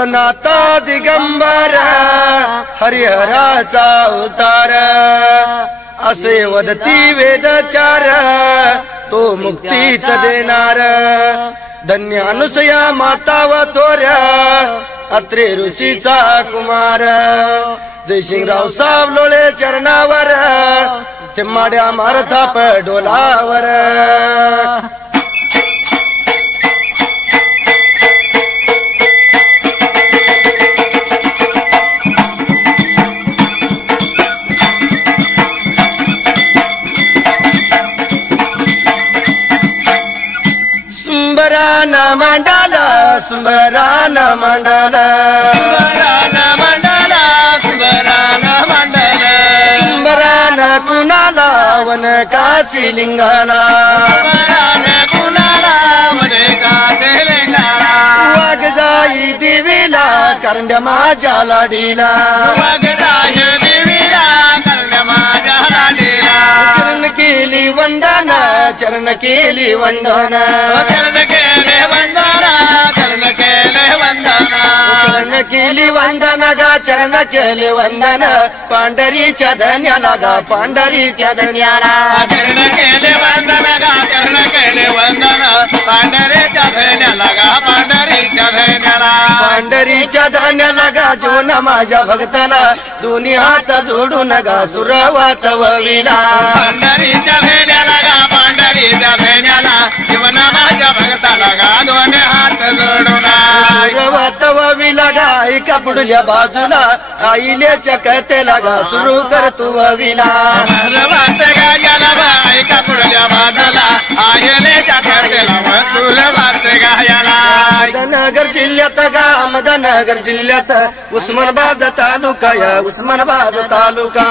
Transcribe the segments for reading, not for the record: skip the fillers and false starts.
सनाता दिगंबर हरिहराचा अवतार असे वदती वेदचार तो मुक्तीच देणार धन्य अनुसया माता व थोर अत्रे ऋषीचा कुमार जयसिंगराव सावलोळे चरणावर ते माड्या मारथाप डोलावर सुंबरान मंडल सुंबरान मंडल सुंबरान मंडल सुंबरान मंडल सुंबरान कुणाला वन काशी लिंगाला सुंबरान कुणाला वने काशी लिंगाला वाघजाई देवीला करंड्या माझ्या लाडीला वाघजाई देवीला करंड्या माझ्या लाडीला चरण केली वंदन चरण केली वंदन चरण केले वंदना चरण केले वंदना चरण केली वंदन गा चरण केले वंदन पांढरीच्या धन्याला गा पांढरीच्या धन्याला चरण केले वंदना गा चरण केले वंदना पांढरीच्या धन्याला गा पांढरीच्या धन्याला पांढरीच्या धान्याला गा जीवन माझ्या भक्ताला दोन्ही हात जोडून गा सुरवात वविला पांढरीच्या धन्याला गा पांढरीच्या धन्याला जीवन माझ्या भक्ताला गा दोन्ही हात जोडून सुरवात वविला गा एका पुढल्या बाजूला आईले चकतेला गा सुरू करतो वविला सर्वात गायला बाई पुढल्या बाजूला आयले चाकरला तुलवात गायला अहमदनगर जिल्ह्यात गा अहमदनगर जिल्ह्यात उस्मानाबाद तालुका या उस्मानाबाद तालुका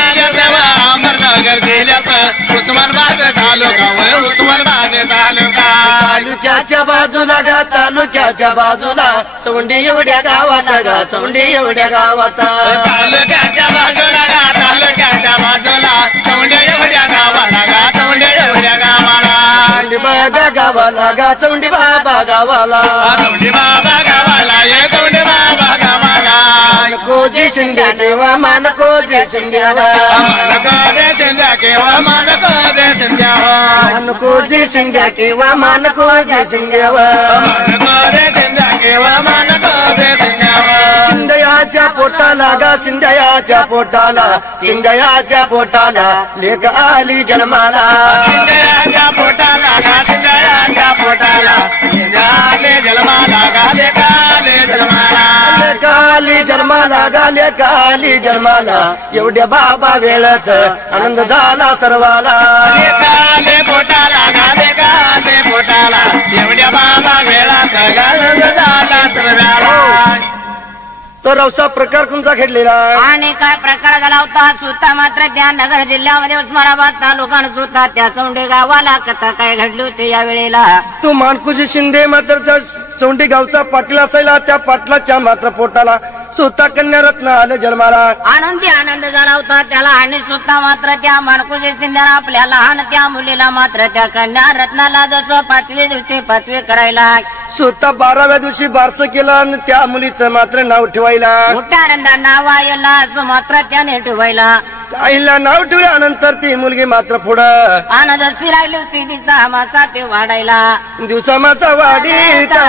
अहमदनगर जिल्ह्यात उस्मानाबाद तालुका उस्मानाबाद तालुका तालुक्याच्या बाजूला गा तालुक्याच्या बाजूला चौंडी एवढ्या गावात गा चौंडी एवढ्या गावात तालुक्याच्या बाजूला गा तालुक्याच्या बाजूला चौंड्या एवढ्या गावाला गा चौंड्या एवढ्या गावाला चौंडी बाबा गावाला गा चौंडी बाबा गावाला चौंडी बाबा गावाला ये चौंडी बाबा गावाला मानकोजी शिंदे केव्हा मानकोजी शिंद्यावा मानको दे शिंद्या केव्हा मानको दे शिंद्यावा मानकोजी शिंद्या केव्हा मानकोजी शिंद्यावा मानको दे शिंद्या केव्हा मानको दे शिंद्यावा शिंदयाच्या पोटाला गा शिंदयाच्या पोटाला शिंदयाच्या पोटाला लेख आली जन्माला शिंद्याच्या पोटाला गा शिंद्याच्या पोटाला शिंद्याले जन्माला गाले गाले जन्माला काली जन्माला गाले काली जन्माला एवढ्या बाबा वेळात आनंद झाला सर्वाला गाले पोटाला गाले गाले पोटाला एवढ्या बाबा वेळात गाले झाला सर्वाला तर असा प्रकार कोणता घडलेला आणि काय प्रकार झाला होता सुद्धा मात्र त्या नगर जिल्ह्यामध्ये उस्मानाबाद तालुका सुद्धा त्या चौंडी गावाला कथा काय घडली होती या वेळेला तो मानकुजी शिंदे मात्र त्या चौंडी गावचा पाटील असायला त्या पाटलाच्या मात्र पोटाला स्वतः कन्या रत्न आले जन्माला आनंदी आनंद झाला होता त्याला आणि सुद्धा मात्र त्या मानकुजी शिंदेला आपल्या लहान त्या मुलीला मात्र त्या कन्या रत्नाला जसं 5वे दिवशी 5वे करायला स्वतः 12व्या दिवशी बारसं केलं आणि त्या मुलीचं मात्र नाव ठेवायला मोठ्या आनंदा नावायला असं मात्र त्याने ठेवायला आईला नाव ठेवल्यानंतर ती मुलगी मात्र पुढं आनंद जशी राहिली होती दिसा मासा ते वाढायला दिवसामाचा वाडीता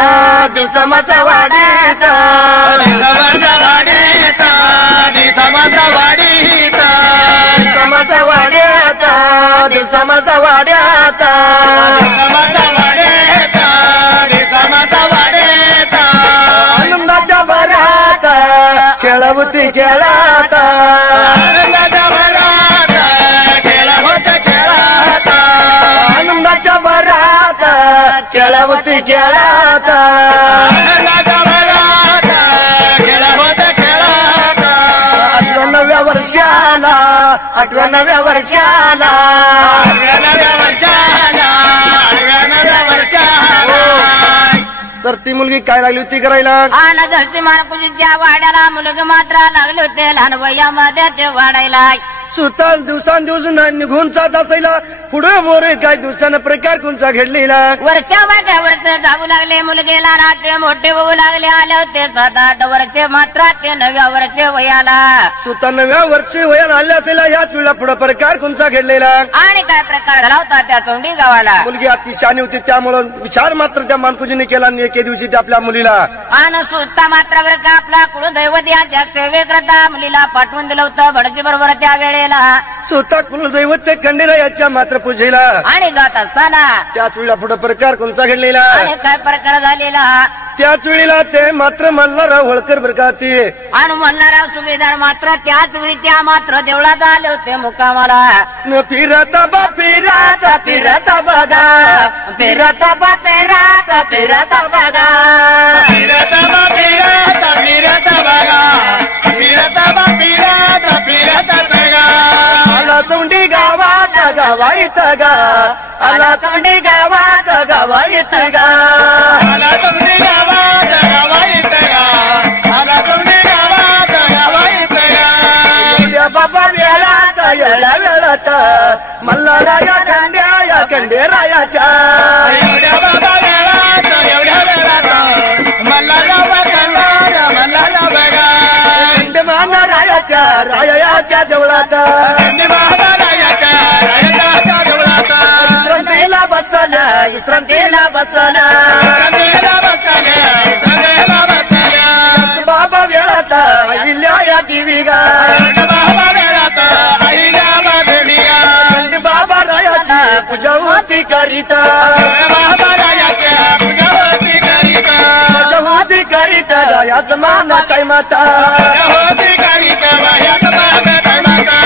दिवसामाचा वाडीता दिवसामाचा वाडीता दिवसामाचा वाडीता दिवसामाचा वाड्याता दिवसामाचा वाड्याता दिवसामाचा वाडीता दिवसामाचा वाडीता आनंदाच्या भरात खेळवती खेळाता आनंदाच्या भरात खेळा होत खेळाता आनंदाच्या भरात खेळवती खेळाता आनंदाच्या भरात खेळा होत खेळाता 8व्या वर्षाला 8व्या वर्षाला 8व्या वर्षाला 8व्या वर्षाला तर ती मुलगी काय लागली होती करायला आनंद जशी मानकुजीच्या वाड्याला मुलगी मात्र लागले होते लहान वयामध्ये ते वाढायला सुताल दिवसांदिवस निघून जात असायला पुढे मोरे काही दिवसानं प्रकार कोणचा घडलेला वर्षा मागे वर्ष जाऊ लागले मुलगेला नाते मोठे होऊ लागले आले होते 7-8 वर्षे मात्र ते 9व्या वर्षे वयाला सुद्धा 9व्या वर्षी वयाला आले असेल ह्याच वेळेला पुढे प्रकार कोणचा घडलेला आणि काय प्रकार झाला होता त्या चोंडी गावाला मुलगी अतिशहाणी होती त्यामुळं विचार मात्र त्या मानकुजीने केला आणि एके दिवशी त्या आपल्या मुलीला आणि सुद्धा मात्र बरं का आपला कुलदैवत याच्या सेवेकरता मुलीला पाठवून दिलं होतं भटजी बरोबर त्या वेळेला स्वतः कुलदैवत ते खंडेरा याच्या मात्र पूजेला आणि जात असताना त्याच वेळेला पुढे प्रकार कोणता घडलेला आणि काय प्रकार झालेला त्याच वेळेला ते मात्र मल्हारराव होळकर बरकाती आणि मल्हारराव सुभेदार मात्र त्याच वेळी त्या मात्र देवळात आले होते मुक्कामाला फिरता बा फिरता फिरता बघा फिरता बा फिरता फिरता बघा फिरता बा फिरता फिरता बघा फिरता बा फिरता फिरता बघा आला चौंडी गावात गावाईत गा आला चौंडी गावात गावाईत गा आला तुमची गावात गावाईत गा आला तुमची गावात गावाईत गा बाबा वेळात येळा वेळात मल्हाराया खंड्या खंडेरायाच्या एवढ्या बाबा वेळात एवढ्या वेळात मल्हारराव खंडारा मल्हारराव बघा खंडमान रायाच्या देवळात बाबारायाच्या रायाच्या देवळात विश्रांतीला बसला विश्रांतीला बसला रंगेला बसल्या रंगेला बसल्या बाबा वेळात अहिल्या देवी गा बाबा वेळात आईला बाबडिया बाबा रायाची पूजा होती करीता बाबारायाच्या पूजावती करीता पूजा होती करीता रायाच मान काय माता होती करीता बायात मान माता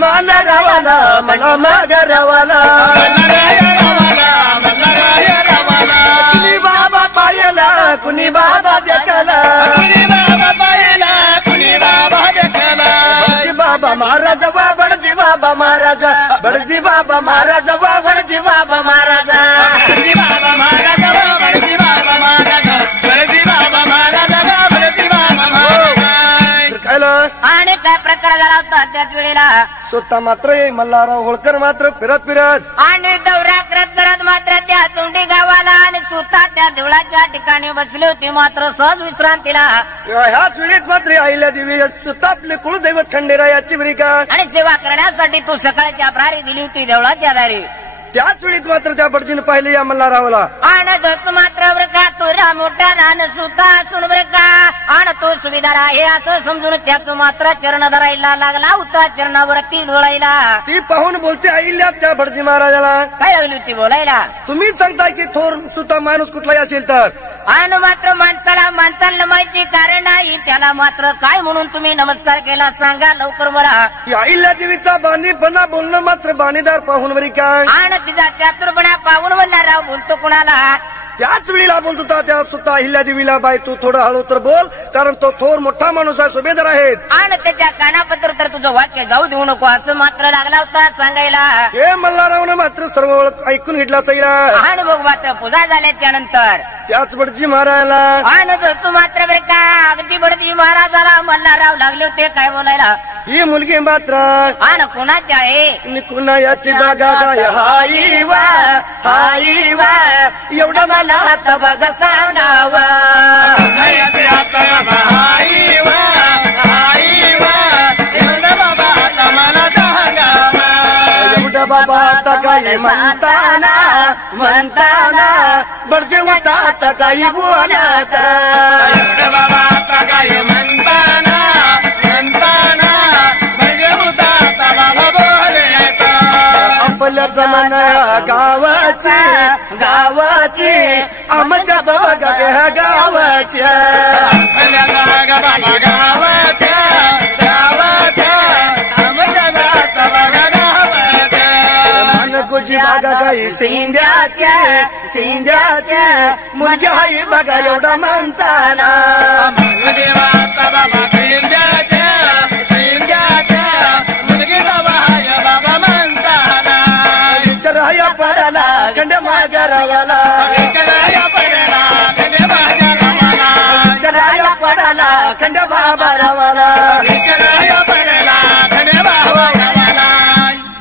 मान रावाला मला माग रावाला मल्हाराया रामाला मल्हाराया रामाला कुणी बाबा पायला कुणी बाबा देखला कुणी बाबा पाहिला कुणी बाबा देखला बडजी बाबा महाराज वा बडजी बाबा महाराज बडजी बाबा महाराज वा बडजी बाबा महाराज बडजी बाबा महाराज बडजी बाबा महाराज बडजी बाबा महाराज बडजी बाबा महाराज खायला आणि काय प्रकार झाला होता त्याच वेळेला स्वतः मात्र मल्हारराव होळकर मात्र फिरत फिरत आणि दौरा करत मात्र त्या चोंडी गावाला आणि स्वतः त्या देवळाच्या ठिकाणी बसले होते मात्र सहज विश्रांतीला ह्याच वेळेत मात्र अहिल्या देवी स्वतः आपले कुलदैवत खंडेरायाची बरिका आणि सेवा करण्यासाठी तू सकाळच्या प्रहारी गेली होती देवळाच्या दारी त्याच वेळीत मात्र त्या बडजीने पाहिले या मल्हाररावला आणि जस मात्र बरं का तुझा मोठा नान सुद्धा असून बरं का आणि तो सुविधार आहे असं समजून त्याच मात्र चरण धरायला लागला होता चरणावरती लोळायला ती पाहून बोलते अहिल्या त्या बडजी महाराजाला काय लागली होती बोलायला तुम्हीच सांगताय की थोर सुद्धा माणूस कुठलाही असेल तर आणि मात्र माणसाला नमायचे कारण नाही त्याला मात्र काय म्हणून तुम्ही नमस्कार केला सांगा लवकर मला की अहिल्या देवीचा बाणीपणा बोलणं मात्र बाणीदार पाहून बरी काय आणि तिचा चातुर्पणा पाहून मल्हारराव बोलतो कुणाला त्याच वेळीला बोलत होता त्या सुद्धा अहिल्या देवीला बाई तू थोडं हळू तर बोल कारण तो थोर मोठा माणूस आहे सुभेदार आहेत आणि त्याच्या कानापत्र तर तुझं वाक्य जाऊ देऊ नको असं मात्र लागला होता सांगायला हे मल्हाररावनं मात्र सर्व ऐकून घेतला सैरा आणि मग मात्र पूजा झाल्याच्या नंतर त्याच बडजी महाराजाला आणि जसू मात्र बरं का अगदी बडजी महाराजाला मल्हारराव लागले होते काय बोलायला ही मुलगी मात्र आणि कुणाची आहे कुणा याची जागा गाय हाई वा एवढं मला आता बघा सांगावा हायते आता हाई वा एवढं बाबा आता मला सांगावा एवढं बाबा आता काही म्हणताना बडजे होता आता काही बोलत एवढं बाबा आता काय म्हणताना म्हणजे होता आता बाबा बोलायचा आपल्या जमाना गावाची आमच्या बघा ह्या गावाच्या मानकुजी बघा काही शिंद्याचे मुलगी हाई बघा एवढा म्हणताना विचाराया पडाला खंड्या माझ्या रावाला विचाराया पडाला खंड्या बाबा रावाला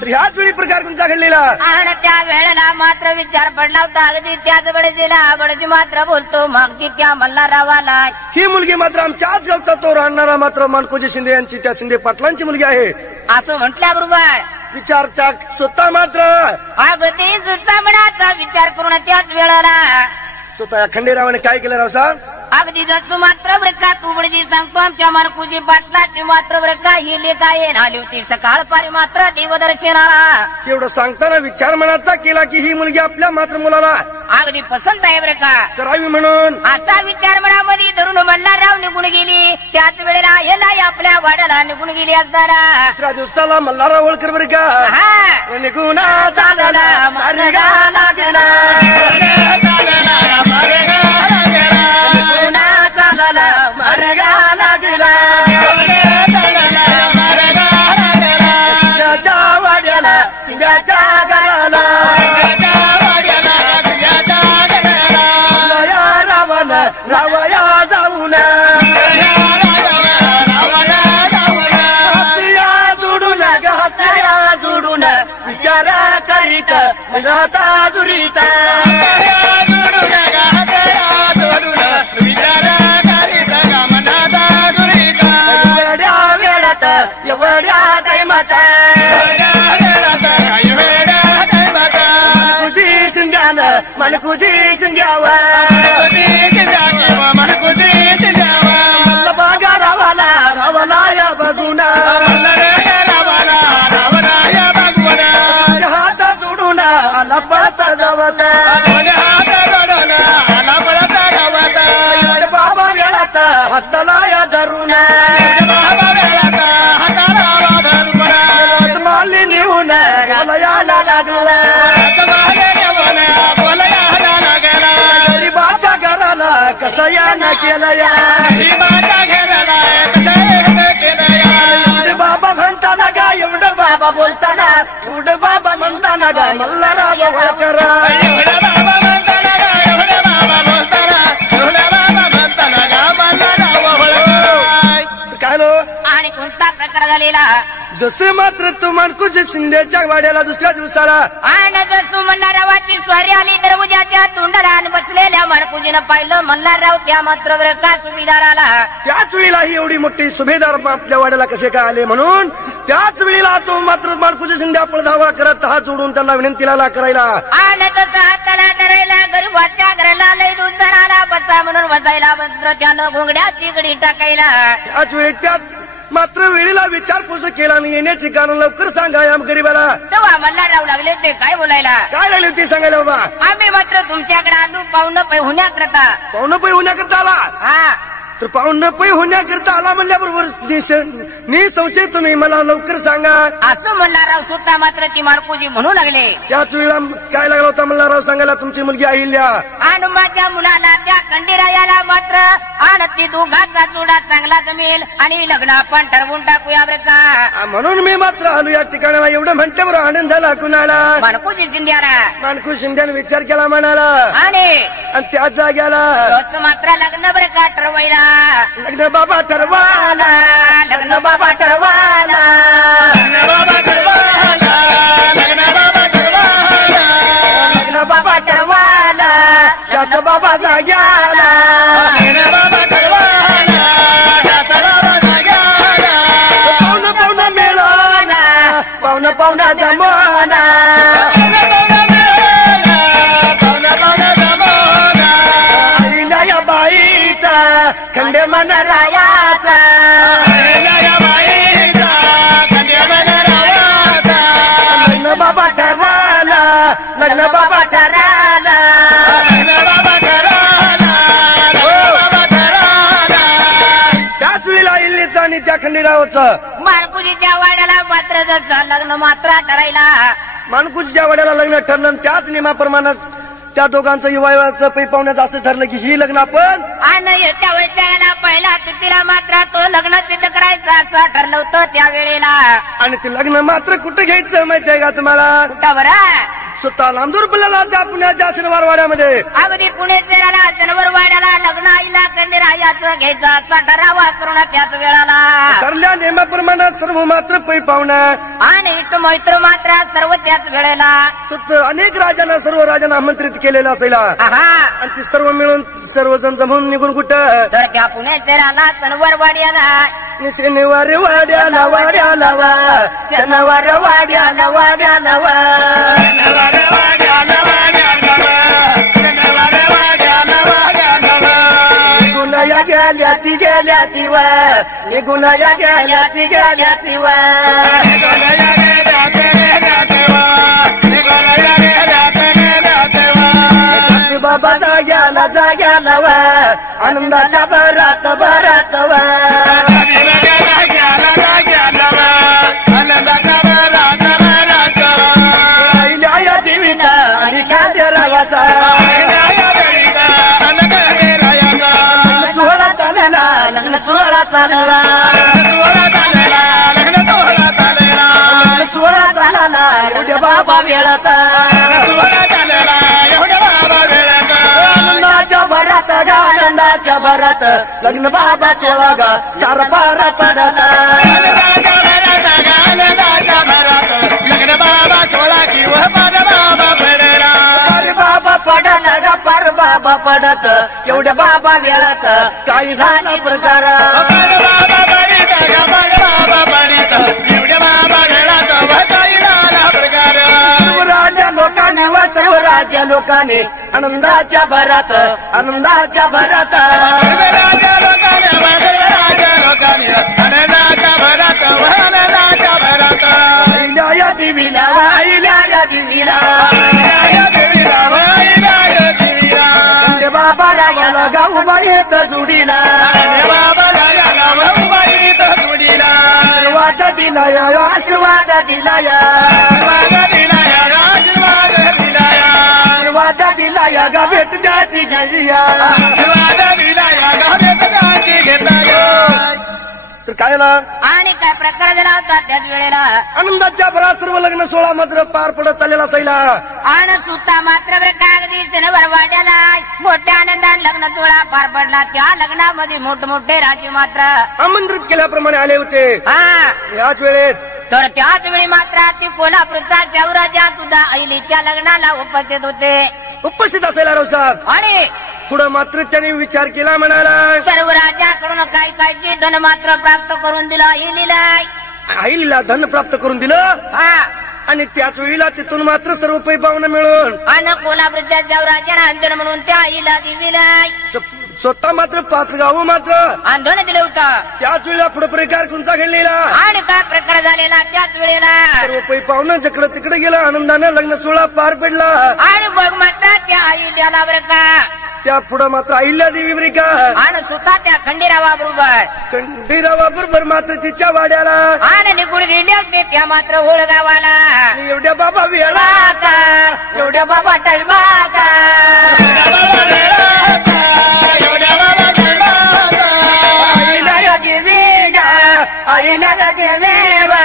तर ह्याच वेळी प्रकार तुमचा घडलेला आणि त्या वेळेला मात्र विचार पडला होता अगदी त्याच बडजीला बडजी मात्र बोलतो मागती त्या मल्हाररावाला ही मुलगी मात्र आमच्याच गावचा तो राहणारा मात्र मानकोजी शिंदे यांची त्या शिंदे पाटलांची मुलगी आहे असं म्हटल्याबरोबर विचार त्या स्वतः मात्र अगदी सुसामणाचा विचार करून त्याच वेळेला स्वतः खंडेरावाने काय केलं राव साहेब अगदी जसं मात्र बरं का तू बडजी सांगतो आमच्या मानकुजी पाटलाची मात्र बरं का ही लेखा येण आली होती सकाळ पारी मात्र देवदर्शनाला एवढं सांगताना विचार मनाचा केला की ही मुलगी आपल्या मात्र मुलाला अगदी पसंत आहे बरं का करावी म्हणून असा विचार मनामध्ये धरून मल्हारराव निघून गेली त्याच वेळेला याला आपल्या वाड्याला निघून गेली असताना दुसऱ्या दिवसाला मल्हारराव होळकर बरं का हा निघून चालला मार्गाला गेला मार्गाला गेला शिंद्याच्या वाड्याला शिंद्याच्या घराला लया रावण रावया जाऊन हातया जोडून हातया जोडून विचार करीत राहता जुरीत एवढ्या टाइमात मनकुजी शिंद्यानं मनकुजी शिंद्यावर बागा रावाला रावाला या बघून हात जोडून आला पळत जावत बाबा वेळात हाताला या धरून माली नेऊन बोलायला लागला गरीबाच्या घराला कसं यानं केलं या बाबा म्हणताना गा एवढं बाबा बोलताना एवढं बाबा म्हणताना गा मल्हारराव होळकर काय लो आणि कोणता प्रकार झालेला जसे मात्र तू मानकुजी शिंदेच्या वाड्याला दुसऱ्या दिवसाला आणि जसं मल्हाररावाची स्वारी आली दरवाजाच्या तोंडाला आणि बसलेल्या मानकुजीनं पाहिलं मल्हारराव त्या मात्र बरं का सुभेदार आला त्याच वेळेला ही एवढी मोठी सुभेदार आपल्या वाड्याला कसे काय आले म्हणून त्याच वेळेला तो मात्र मानकुजी शिंदे आपण धावा करत हात जोडून त्यांना विनंतीला करायला आणि जसं हाताला धरायला गरीबाच्या घराला लय दुसराला बसा म्हणून बसायला मात्र त्यानं घोंगड्याची गडी टाकायला त्याच वेळी त्यात मात्र वेळेला विचारपूस केला आणि येण्याची कारण लवकर सांगा या गरीबाला तेव्हा मल्हारराव लागले होते काय बोलायला काय लागली होती सांगायला बाबा आम्ही मात्र तुमच्याकडे आलो पाहुणं पै होण्याकरता पाहुणं पै होण्याकरता आला हा तर पाहुणं पै होण्याकरता आला म्हणल्याबरोबर निसंशय तुम्ही मला लवकर सांगा असं मल्हारराव सुद्धा मात्र ती मारकुजी म्हणू लागले त्याच वेळेला काय लागला होता मल्हारराव सांगायला तुमची मुलगी अहिल्या आणि माझ्या मुलाला त्या खंडेरायाला मात्र आणि ती दोघांचा जोडा चांगला जमेल आणि लग्न आपण ठरवून टाकूया बरं का म्हणून मी मात्र आलो या ठिकाणाला एवढं म्हणल्यावर आनंद झाला कुणाला मानकुजी शिंद्याला मानकुजी शिंद्याने विचार केला म्हणाला आणि त्याच जाग्याला तोच मात्र लग्न बरं का ठरवायला लग्न बाबा ठरवाला लग्न बाबा ठरवाला लग्न बाबा ठरवाला त्याचा बाबा जाग्याला पाहुणं पाहुणं मिळवना पाहुणं पाहुणा जमवना आईला या बाईचा खंडे मन रायाचा लग्न बाबा ठरवाला लग्न बाबा ठरवाला त्याच वेळेला इल्लीचं आणि त्या खंडेरावाचं मानकुजीच्या वाड्याला मात्र जसं लग्न मात्र ठरायला मानकुजीच्या वाड्याला लग्न ठरलं आणि त्याच नियमाप्रमाणे त्या दोघांचं युवाचं पै पाहुण्याचं असं ठरलं की ही लग्न आपण आणि येत्या वेळेला पहिला तिथीला मात्र तो लग्न सिद्ध करायचं असं ठरलं होतं त्या वेळेला आणि ते लग्न मात्र कुठं घ्यायचं माहितीये का तुम्हाला कुठं बरं स्वतः लांबूर पल्ल्याला त्या पुण्याच्या शनिवार वाड्यामध्ये अगदी पुणे शहराला शनिवार वाड्याला लग्न आईला खंडेरायाचं घ्यायचं असा ठरावा करून त्याच वेळाला ठरल्या नियमाप्रमाणे सर्व मात्र पै पाहुणा आणि मैत्र मात्र सर्व त्याच वेळेला अनेक राजांना सर्व राजांना आमंत्रित केलेलं असेल आणि ते सर्व मिळून सर्वजण जमून निघून कुठं तर त्या पुण्याच्या आला सणवार वाड्याला शनिवार वाड्याला वाड्याला वा शनिवार वाड्याला वाड्याला वा गुन्हा गेल्या ती गेल्या ती वा गुन्हा गेल्या ती गेल्या ती वा बाबा जाग्याला वा आनंदाच्या भरात भरात वा आईल्या देवीना आणि गांधी रायाचा सोहळा चालला लग्न सोहळा चालला सोहळा चालला एवढ्या बाबा वेळात आनंदाच्या भरात लग्न बाबा सेवागा सारा पारा पडत लग्न बाबा सोळा किंवा पार बाबा पडला पार बाबा पडला गा पार बाबा पडत एवढ्या बाबा वेळात काही झाला प्रकार एवढ्या बाबा वेळात काही झाला प्रकार राजा लोकांनी व सर्व राजा लोकांनी आनंदाच्या भरात आनंदाच्या भरात राजा लोकांनी आनंदाच्या भरात आनंदाच्या भरात आईल्या देवीला आईल्या देवीला बाबा राजाला गाऊ बाईत जुडीला बाबा राजाला गाऊ बाईत जुडीला आशीर्वाद दिलाया आशीर्वाद दिलाया आशीर्वाद दिलाया गा भेट द्याची घ्या आशीर्वाद दिलाया गा भेट द्याची घेतला तर काय ना आणि काय प्रकार झाला होता त्याच वेळेला आनंदाच्या भरात सर्व लग्न सोहळा मात्र पार पडत चाललेला असायला आणि सुद्धा मात्र कागदी सणवार वाड्याला मोठ्या आनंदाने लग्न सोहळा पार पडला त्या लग्नामध्ये मोठमोठे राजे मात्र आमंत्रित केल्याप्रमाणे आले होते याच वेळेत तर त्याच वेळी मात्र ती कोल्हापूरचा जवराजा सुद्धा ऐलीच्या लग्नाला उपस्थित होते उपस्थित असायला रवसात आणि पुढं मात्र त्याने विचार केला म्हणाला सर्व राजाकडून काय काय जे धन मात्र प्राप्त करून दिलं ऐलीला आईला धन प्राप्त करून दिलं आणि त्याच वेळीला तिथून मात्र सर्व पै पाहुणं मिळून आणि कोल्हापूरच्या जवराजाने अंधन म्हणून त्या आईला दिवीला स्वतः मात्र 5 गाव मात्र आंदोलन दिलं होतं त्याच वेळेला पुढे प्रकार कोणता घडलेला आणि काय प्रकार झालेला त्याच वेळेला सर्व पै पाहुणं जिकडे तिकडे गेला आनंदाने लग्न सोहळा पार पडला आणि बघ मात्र त्या आईला बरं का त्या पुढे मात्र अहिल्या देवी बरी का आणि स्वतः त्या खंडीरावा बरोबर मात्र तिच्या वाड्याला आणि निघून गेले होते त्या मात्र ओळगावाला एवढ्या बाबा वेळा एवढ्या बाबा टळमाता आईला देवेवा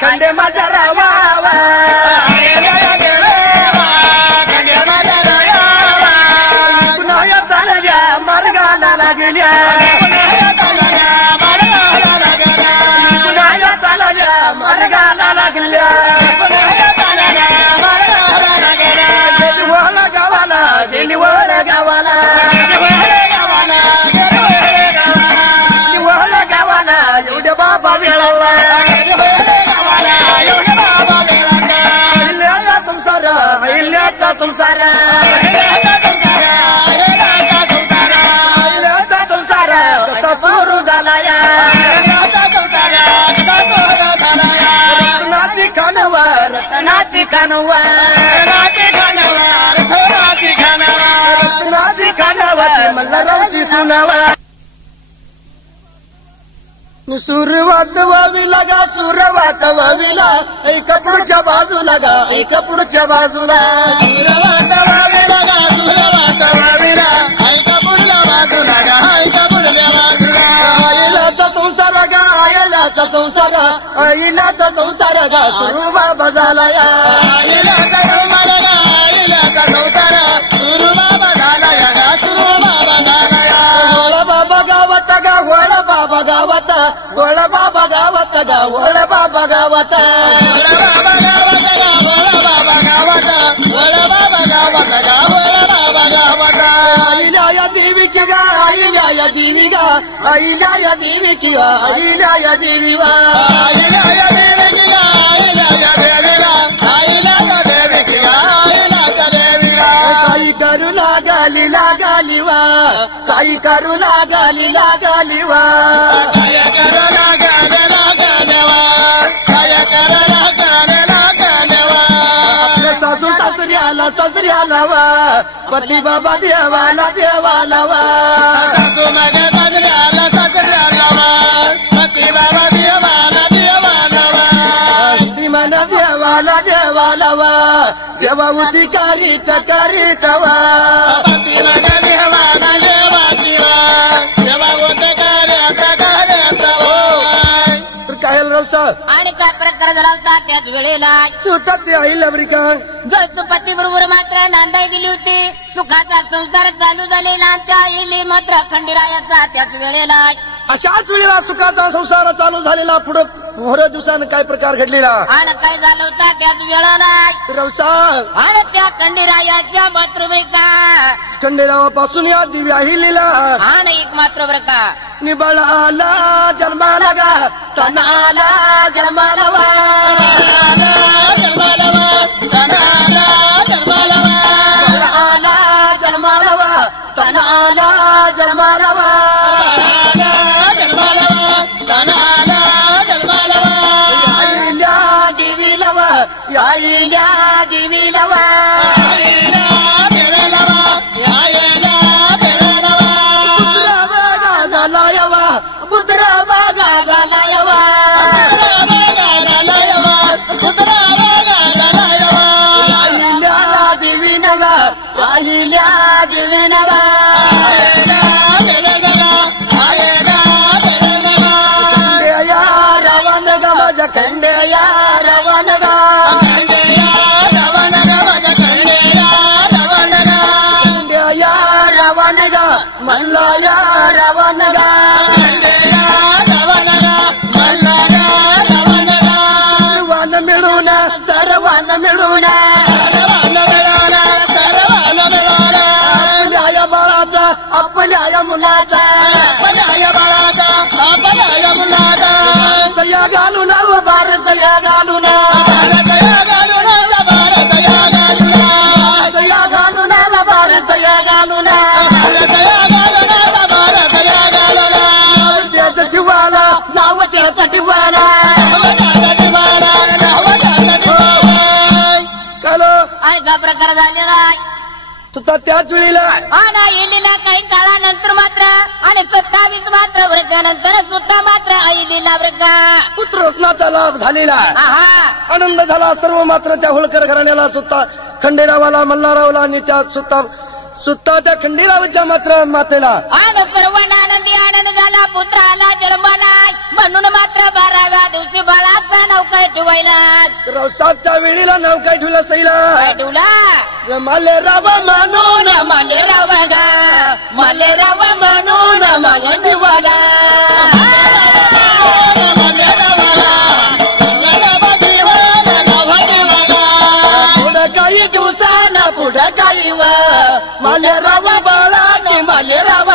खंडे माझा रावावा पुन्हा चालल्या मार्गाला लागल्या पुन्हा चालल्या मार्गाला लागल्या गेली गावाला गेली गावाला गावाला एवढ्या बाबा वेळाला अहिल्याचा संसार अहिल्याचा संसार कसा सुरू झाला रत्नाची खानवा रत्नाची खानवा रत्नाची खानवा मल्हारावची सुनावा सुरवात व्हावी लागा सुरवात व्हावीला ऐका पुढच्या बाजूला गा ऐका पुढच्या बाजूला सुरवात व्हावी लागा सुरवात व्हावीला ऐका पुढच्या बाजूला गा ऐका पुढच्या बाजूला आईलाचा संसार गा आईलाचा संसार आईलाचा संसार गा सुरू बाबा झाला या आईलाचा संसार गा आईलाचा संसार सुरू बाबा झाला या गा सुरू बाबा झाला या वळ बाबा गावात गा वळ बाबा गावात आईल्या या देवीची गा आईल्या या देवी गा आईल्या या देवीची गा आईल्या या देवी वा काही करू लागाली लागाली वा काही करू लागाली लागाली वा आपल्या सासू सासऱ्याला वा पती बाबा देवाला देवाला वा मन देवाला देवाला वा जेव्हा उदी करीत करीत वा काय रवसा आणि काय प्रकार झाला होता त्याच वेळेला सुतात ते आई अमेरिका जसं पती बरोबर मात्र नांदाई गेली होती सुखाचा संसार चालू झालेला त्या आईले मात्र खंडीरायाचा त्याच वेळेला अशाच वेळेला सुखाचा संसार चालू झालेला पुढे थोड्या दिवसानं काय प्रकार घडलेला आणि काय झालं होता त्याच वेळेला रवसा आणि त्या खंडीरायाच्या मातृवृका खंडेरावापासून या दिव्या हिलीला आणि एक मातृवृका निबळाला जन्माला गा तनाला जन्माला वा निबळाला जन्माला वा तनाला जन्माला वा आईल्या देवीला वा आईल्या देवीला वा पुत्र बागा झाला यवा आईल्या देवी नगा आईल्या देवी नगा खंडेया रावण गा माझ्या खंडेया रावण गा खंडेया रावण गा मल्लाया रावण गा सर्वांना मिळून आपल्या बाळाचा आपल्या मुलाचा सया घालून बार सया घालून सया घालून बार सया घालून त्याचा टिवाला नाव त्याचा टिवाला आणि का प्रकार झालेला तुझा त्याच वेळेला आणि येलेला काही काळानंतर मात्र आणि 27 मात्र वर्षानंतर सुद्धा मात्र आईलीला वर्गा पुत्र रत्नाचा लाभ झालेला आहा आनंद झाला सर्व मात्र त्या होळकर घराण्याला सुद्धा खंडेरावाला मल्हाररावला आणि त्या सुद्धा त्या खंडेरावाच्या मात्र मातेला आणि सर्वांना आनंदी आनंद झाला पुत्र आला जन्माला म्हणून मात्र 12व्या दिवशी बाळाचा नाव काय ठेवायला रवसाच्या वेळेला नाव काय ठेवलं सैला काय ठेवला माले राव म्हणून माले राव गा माले राव म्हणून माले निवाला पुढं काही दिवसाना पुढं काही वा माले राव बाळा माले राव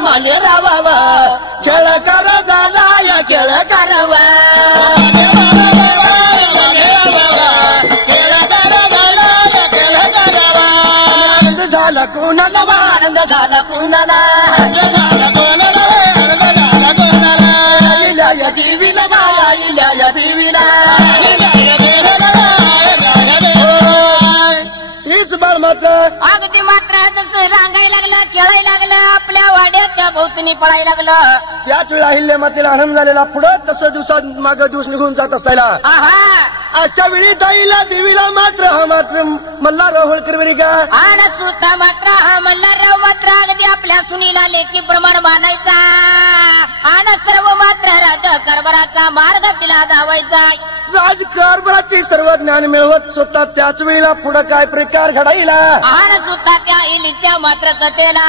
माले राव खेळ कर झाला या खेळ करावा आनंद झाला कोणाला आनंद झाला कोणाला आईल्या या देवीला माया आईल्या या देवीला तीच बाळ मात्र अगदी मात्र रांगायला लागलं खेळायला लागलं आपल्या वाड्याच्या भोवतीने पळायला लागलं त्याच वेळा अहिल्या मातेला आनंद झालेला पुढं तसं दिवसात माग दिवस निघून जात असताना आहा अशा वेळी ताईला देवीला मात्र हा मात्र मल्हारराव होळकर वरी का आणि सुद्धा मात्र हा मल्हारराव मात्र अगदी आपल्या सुनीला लेखी प्रमाण मानायचा आणि सर्व मात्र राज कारभाराचा मार्ग तिला धावायचा राजकारभाराची सर्व ज्ञान मिळवत स्वतः त्याच वेळेला पुढे काय प्रकार घडायला आणि सुद्धा त्या इलीच्या मात्र कथेला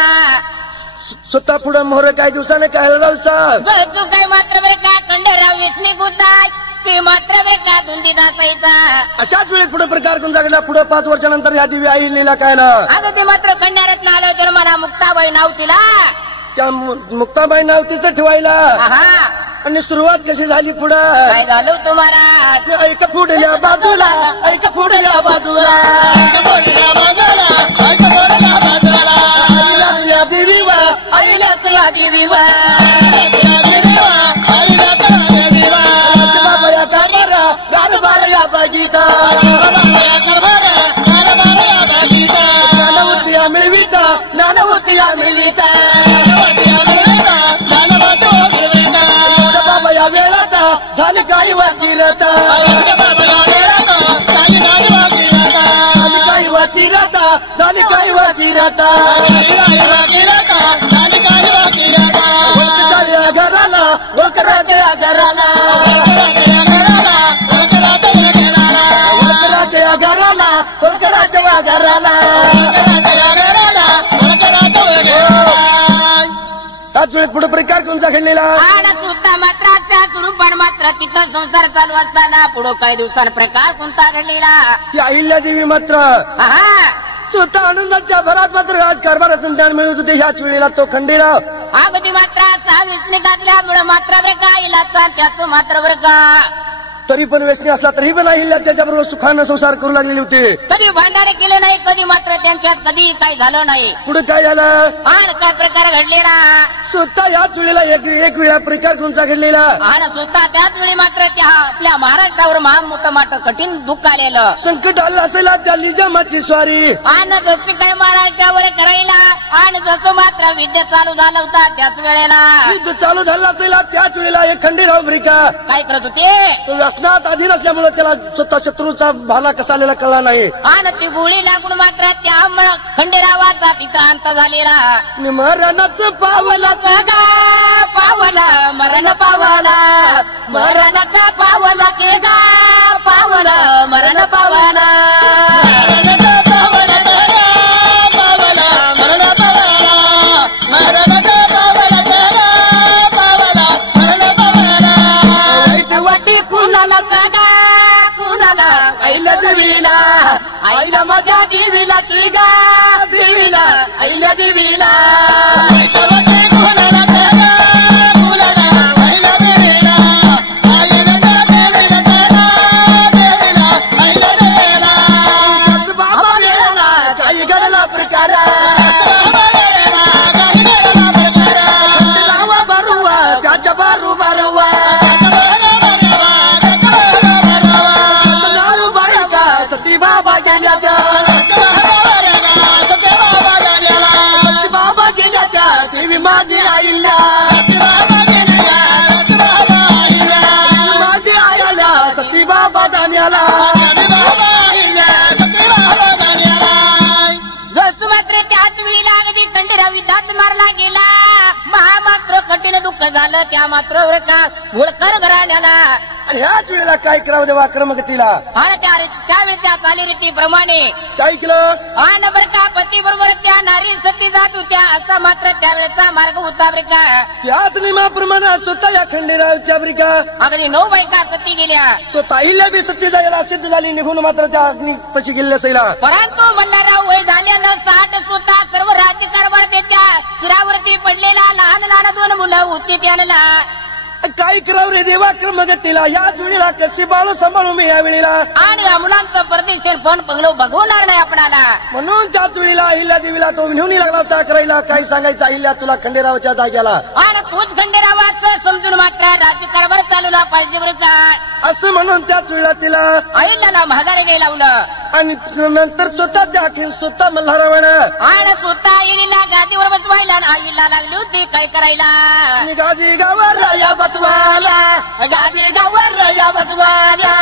स्वतः पुढे मोहर काही दिवसाने काय राहू साहेब तू काय मात्र बरं का खंडेराव वेचणी गुताय की मात्र बरं का धुंदी दासायचा अशाच वेळेस पुढे प्रकार कोण जागला पुढे 5 वर्षानंतर या दिवी आईला काय ना अगं ते मात्र खंडाऱ्यात आलो तर मला मुक्ताबाई नाव तिला त्या मुक्ताबाई नाव तिचं ठेवायला आणि सुरुवात कशी झाली पुढं काय झालं तुम्हाला ऐक पुढल्या बाजूला ऐक पुढल्या बाजूला आईला देवीवा आईला तुला देवीवा बाबा या कारभारा कारभार या बगीता ज्ञानवृत्तिया मिळविता ज्ञानवृत्तिया मिळविता बाबा या वेळाता झाली काही वाकीरता काही वाकीरता झाली काही वाकीरता या घराला वकराच्या घराला वकराच्या घराला वकराच्या घराला त्याच वेळेस पुढे प्रकार कोणता घडलेला आणि सुद्धा मात्र त्या स्वरूपान मात्र तिथं संसार चालू असताना पुढे काही दिवसांनी प्रकार कोणता घडलेला ती अहिल्या देवी मात्र स्वतः आनंदाच्या भरात मात्र राजकारभाराचं ज्ञान मिळवत होते ह्याच वेळेला तो खंडेराव अगदी मात्र असा व्यसनी घातल्यामुळे मात्र बरं का इलाचा त्याचं मात्र बरं का तरी पण व्यसनी असला तरी पण अहिल्या त्याच्याबरोबर सुखानं संसार करू लागलेले होते कधी भांडारे केले नाही कधी मात्र त्यांच्यात कधी काही झालं नाही पुढे काय झालं आणि काय प्रकार घडलेला स्वतः याच वेळेला एक वेळा प्रकार कोणता घडलेला आणि स्वतः त्याच वेळी मात्र त्या आपल्या महाराष्ट्रावर मोठं कठीण दुःख आलेलं संकट आलं असेल त्या निजामाची स्वारी आणि जसं काही महाराष्ट्रावर करायला आणि जसं मात्र विद्या चालू झालं होता त्याच वेळेला युद्ध चालू झालं असेल त्याच वेळेला एक खंडेराव अमेरिका काय करत होते व्यसनात अधीन असल्यामुळे त्याला स्वतः शत्रूचा भाला कसा आलेला कळला नाही आणि ती गोळी लागून मात्र त्या खंडेरावाचा तिथं अंत झालेला मरणाचं पावला पावला मरण पावला मरणाचा पावला के गा पावला मरण पावला वाटी कुणाला जागा कुणाला आईला देवीला आईला माझ्या देवीला ती गा देवीला आईला देवीला झालं त्या मात्र का होळकर घराण्याला आणि ह्याच वेळेला काय करावं देवा क्रमगतीला आणि त्यावेळेच्या चालीरीतीप्रमाणे काय केलं आणि बरं का पती बरोबर त्या नारी सती जात होत्या असा मात्र त्यावेळेचा मार्ग होता बरं का त्याच नियमाप्रमाणे स्वतः या खंडेरावच्या बरं का अगदी 9 बायका सती गेल्या स्वतः अहिल्या बी सती जायला सिद्ध झाली निघून मात्र त्या अग्नीपाशी गेले असेल परंतु मल्हारराव वय झालेलं 60 स्वतः सर्व राज्यकारभार त्याच्या शिरावरती पडलेला लहान लहान 2 मुलं होती त्यांना काय करावं रे देवा क्रमगतीला या वेळेला कशी बाळू सांभाळू मी या वेळेला आणि या मुलांचं परदेश फोन बघवणार नाही आपणाला म्हणून त्याच वेळेला अहिल्या देवीला तो घेऊन लागला होता करायला काय सांगायचं अहिल्या तुला खंडेरावाच्या जाग्याला आणि तूच खंडेरावाचं समजून मात्र राज्यकारभार चालवला पाहिजे बरं का असं म्हणून त्याच वेळेला तिला अहिल्याला महागारी गे लावलं आणि नंतर स्वतः त्या स्वतः मल्हारावानं आणि स्वतः आईला गादीवर बसवायला आणि आईला लागली होती काय करायला गादी गावर या बसवाला गादी गावर या बसवाला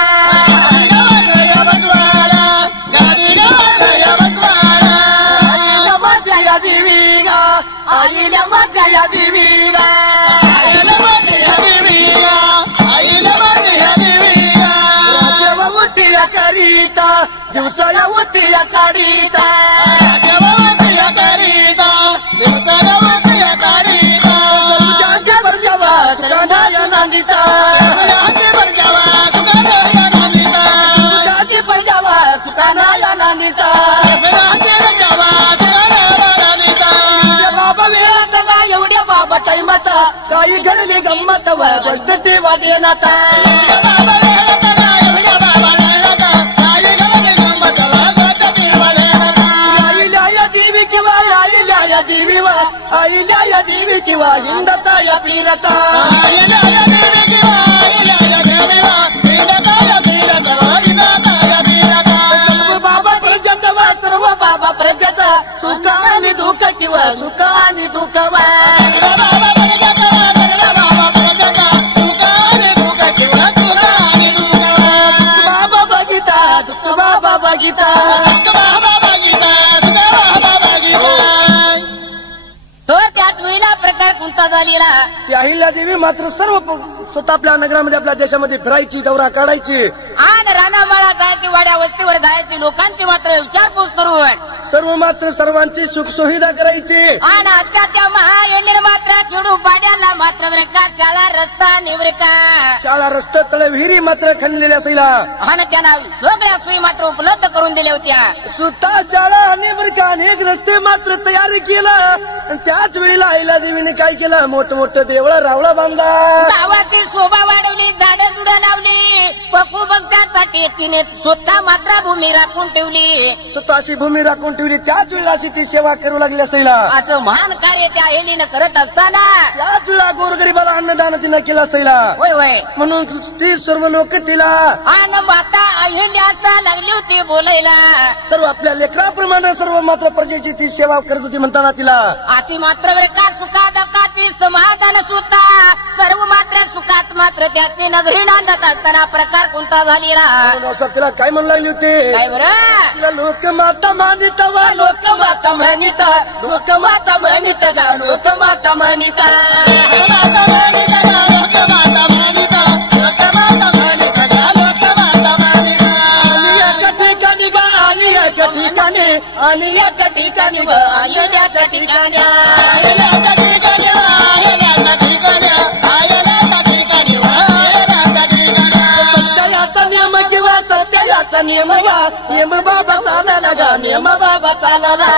आईला माझ्या या देवी गा आईला माझ्या या देवी गा करीता दिवसाया होती या काढीता तुझ्या बरजावा सुकानाया नांदिता तुझ्याची बरजावा सुकानाया नांदिता बाबा वेळाचा ना एवढ्या बाबा टाइमाचा काही घडली गंमत व गोष्ट ती वाजेनाता आईल्या या देवी किंवा हिंदता या पीरता सर्व बाबा प्रजाचा सर्व बाबा प्रजाचा सुख आणि दुःख किंवा सुख आणि दुःख बाबा बघिता दुःख बाबा बघिता अहिल्या देवी मात्र सर्व स्वतः आपल्या नगरामध्ये आपल्या देशामध्ये फिरायची दौरा काढायची आणि रानामाळा जायची वाड्या वस्तीवर जायची लोकांची मात्र विचारपूस करून सर्व मात्र सर्वांची सुख सुविधा करायची आणि आजच्या त्या महायेलीर मात्र खेडू पाड्याला मात्र ब्रेका शाळा रस्ता निवृका शाळा रस्ता तळे विहिरी मात्र खणलेल्या असायला आणि त्यांना सगळ्या सोयी मात्र उपलब्ध करून दिल्या होत्या सुद्धा शाळा आणि बरका अनेक रस्ते मात्र तयार केलं आणि त्याच वेळेला अहिल्या देवीने काय केलं मोठमोठं देवळं रावळा बांधला गावाची शोभा वाढवली झाडे जुडं लावली पशु पक्ष्यांसाठी तिने स्वतः मात्र भूमी राखून ठेवली स्वतःची भूमी राखून ठेवली त्याच वेळेला अशी ती सेवा करू लागली असायला असं महान कार्य त्या अहिलीनं करत असताना त्याच वेळेला गोरगरीबाला अन्नदान तिनं केलं असायला होय होय म्हणून ती सर्व लोक तिला आणि माता अहिल्या लागली होती बोलायला सर्व आपल्या लेकराप्रमाणे सर्व मात्र प्रजेची ती सेवा करत होती म्हणताना तिला अशी मात्र का सुखा दकाची समाधान सुद्धा सर्व मात्र सुखात मात्र त्याची नजरी नांदत असताना प्रकार कोणता झालेला तिला काय म्हणू लागली होती काय बरं तिला लोकमाता मानित वा लोकमाता मानित लोकमाता मानित गा लोकमाता मानित आणि एका ठिकाणी व आलेल्या ठिकाणी सत्याचा नियम किंवा सत्याचा नियम नियम बाबा चालायला गा नियम बाबा चालायला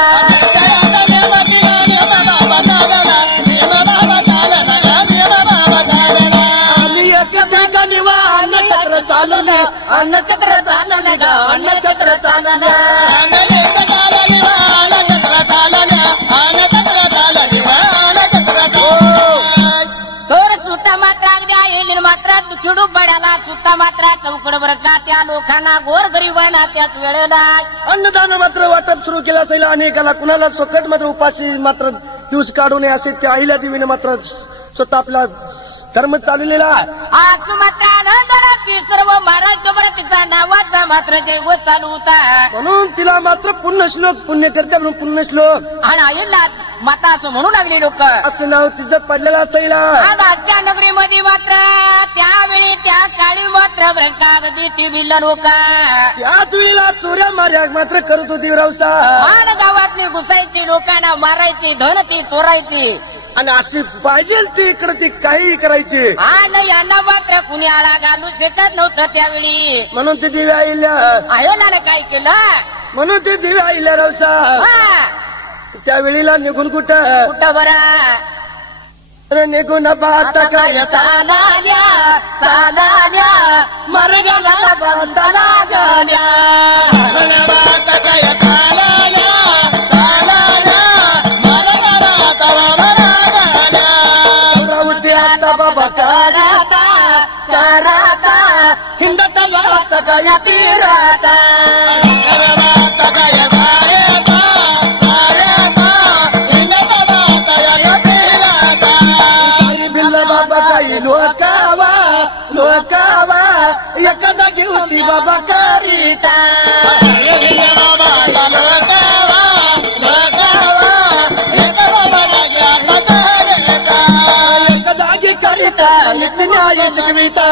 आणि एका ठिकाणी वा अन्नछत्र चालवलं अन्नछत्र चालवलं गा अन्नछत्र चालवलं चिडू पड्याला सुद्धा मात्र चौकड बरका त्या लोकांना गोर गरीबांना त्याच वेळेला अन्नदान मात्र वाटप सुरू केलं असेल अनेकाला कुणाला सकट मात्र उपाशी मात्र दिवस काढू नये असे त्या अहिल्या देवीने मात्र स्वतः आपला धर्म चालवलेला आज मात्र आनंदाची सर्व महाराष्ट्रभर तिचा नावाचा मात्र जयगो चालू होता म्हणून तिला मात्र पुण्यश्लोक पुण्य करते म्हणून पुण्यश्लोक आणि आईला माता असं म्हणू लागली लोक असं नाव तिचं पडलेलं असेल आजच्या नगरीमध्ये मात्र त्यावेळी त्या काळी मात्र अगदी ती बिल्ल लोक त्याच वेळेला चोऱ्या मार्या मात्र करत होती व्यवसा आणि गावातली घुसायची लोकांना मारायची धन ती चोरायची आणि अशी पाहिजे ती इकडे ती काही करायची आणि यांना मात्र कुणी आळा घालू शकत नव्हतं त्यावेळी म्हणून ते दिव्या आईला काय केलं म्हणून ते दिव्या आईला रवसा त्यावेळीला निघून कुठं बरा निघून पाहता काय चालाल्या चालाल्या मरगला बांधाला गेल्या हिंदता लावत काय पिराता बिल्ल बाबा काही लोकावा लोकावा एखादा घेऊती बाबा करीता एकदागी करीता एक न्याय शिकविता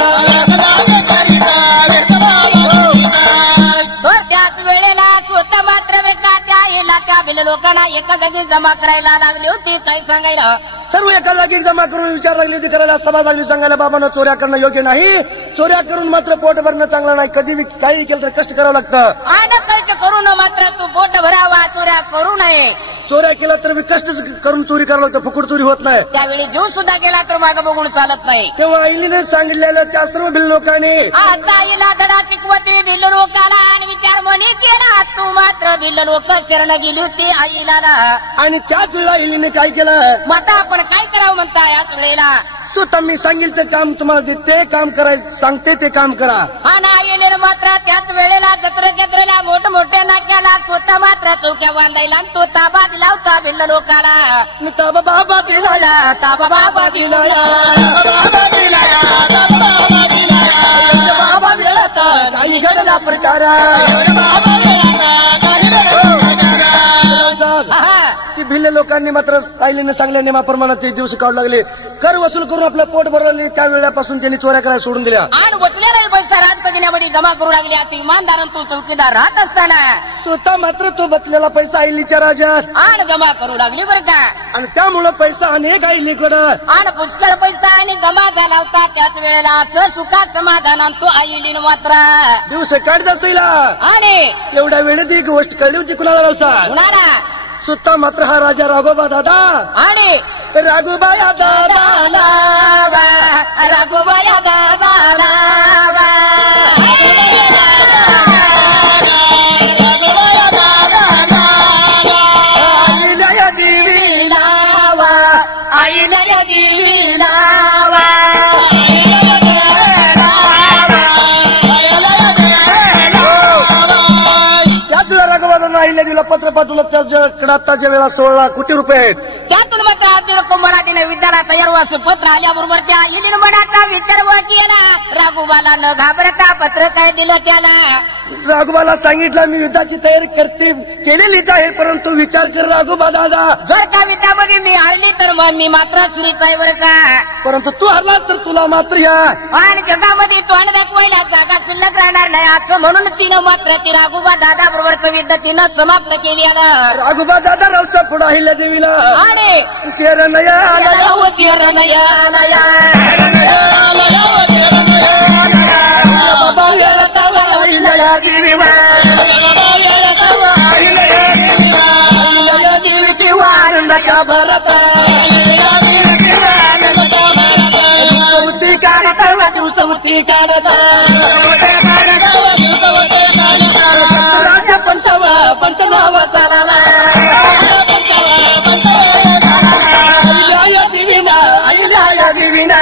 लोकांना एका जागी जमा करायला लागली होती. काय सांगायला सर्व एका जागी जमा करून विचार लागली ती करायला सभा लागली सांगायला बाबांना चोऱ्या करणं योग्य नाही. चोऱ्या करून मात्र पोट भरणं चांगलं नाही. कधी काही केलं तर कष्ट करावं लागतं. आणि कष्ट करून मात्र तू पोट भरावा, चोऱ्या करू नये. चोऱ्या केला तर कष्ट करून चोरी करावं लागतं. फुकट चोरी होत नाही. त्यावेळी जीव सुद्धा गेला तर मागं बघून चालत नाही. तेव्हा आईने सांगितलेलं त्या सर्व भिल्ल लोकांनी आता आईला धडा शिकवते भिल्ल लोकाला आणि विचार म्हणी केला. तू मात्र भिल्ल लोक शरण गेली होती आईला. आणि त्याच वेळेला आईने काय केलं. मग आपण काय करावं म्हणता याच वेळेला. स्वतः मी सांगेल ते काम तुम्हाला देते, काम करायचं सांगते ते काम करा. आणि आईने मात्र त्याच वेळेला जत्रेला मोठमोठ्या नाक्याला स्वतः मात्र चौक्या बांधायला आणि तो ताबा दिला होता भिल्ल लोकाला. ताबा बाबा दिला, ताबा बाबा दिला, बाबा मिळत काही घडला प्रकार. की भिल्ल लोकांनी मात्र आईने सांगल्या नियमाप्रमाणे ते दिवस काढू लागले. कर वसूल करून आपलं पोट भरले. त्या वेळापासून त्यांनी चोऱ्या करायला सोडून दिल्या. आणि वचलेला पैसा राजबगिन्यामध्ये जमा करू लागले. असं इमानदार तू चौकीदार राहत असताना स्वतः मात्र तो बचलेला पैसा आईलीच्या राज्यात आणि जमा करू लागली बरं का. आणि त्यामुळं पैसा अनेक आईलीकडं आणि पुष्कळ पैसा आणि जमा झाला होता. त्याच वेळेला असं सुखात समाधान तो आईलीन मात्र दिवस काढत असेल. आणि एवढ्या वेळेत एक गोष्ट कळली होती कुणाला रावसा. कुणाला. स्वतः मात्र हा राजा राघोबा दादा आणि राघोबाया दादा राघोबाया दादा आईला देवी लावा, आईला देवी लावा. त्याच वेळा राघोबादांना आईला दिला पत्र पाठवलं. त्याच्याकडे आत्ताच्या वेळा 16 कोटी रुपये आहेत. त्यातून मात्र अर्जुन मराठीने विद्याला तयार व पत्र आल्याबरोबर त्या आईलीन मनाचा विचार व केला. राघोबाला न घाबरता पत्र काय दिलं त्याला. राघोबाला सांगितलं मी युद्धाची तयारी करते केलेलीच आहे, परंतु विचार कर राघोबा दादा. जर त्या युद्धामध्ये मी हरली तर मग मी मात्र सुरीच आहे बरं का. परंतु तू हरला तर तुला मात्र या आणि जगामध्ये तोंड दाखवायला जागा शिल्लक राहणार नाही असं म्हणून तिनं मात्र ती राघोबा दादा बरोबरचं युद्ध तिनं समाप्त केली. राघोबा दादा रावसा पुढे अहिल्या देवीला आणि शरणया देवी किंवा आनंदाच्या भरत चौथी काढत राजा पंचमावा चालाला अहिल्या देवीना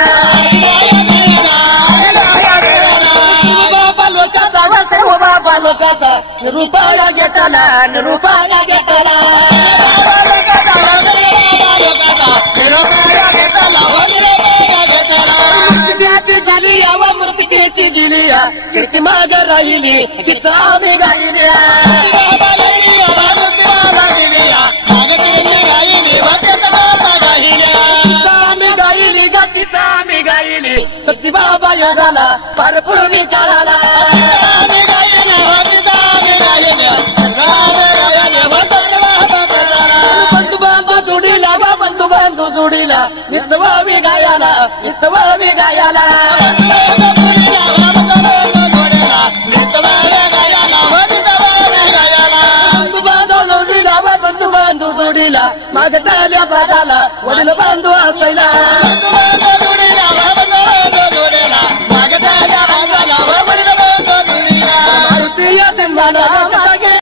बाबा लोकाचा निरूपाया घेताला मृतिकेची झाली यावा मृतिकेची गेली कीर्ती माग राहिली किती आम्ही गायली जातीचा आम्ही गायली सती बाबा यगाला पार पूर्वी काळाला बंधू बांधू जोडीला नित्यवावी गायाला बंधू बांधू जोडीला मागटाल्या पादाला वडील बांधू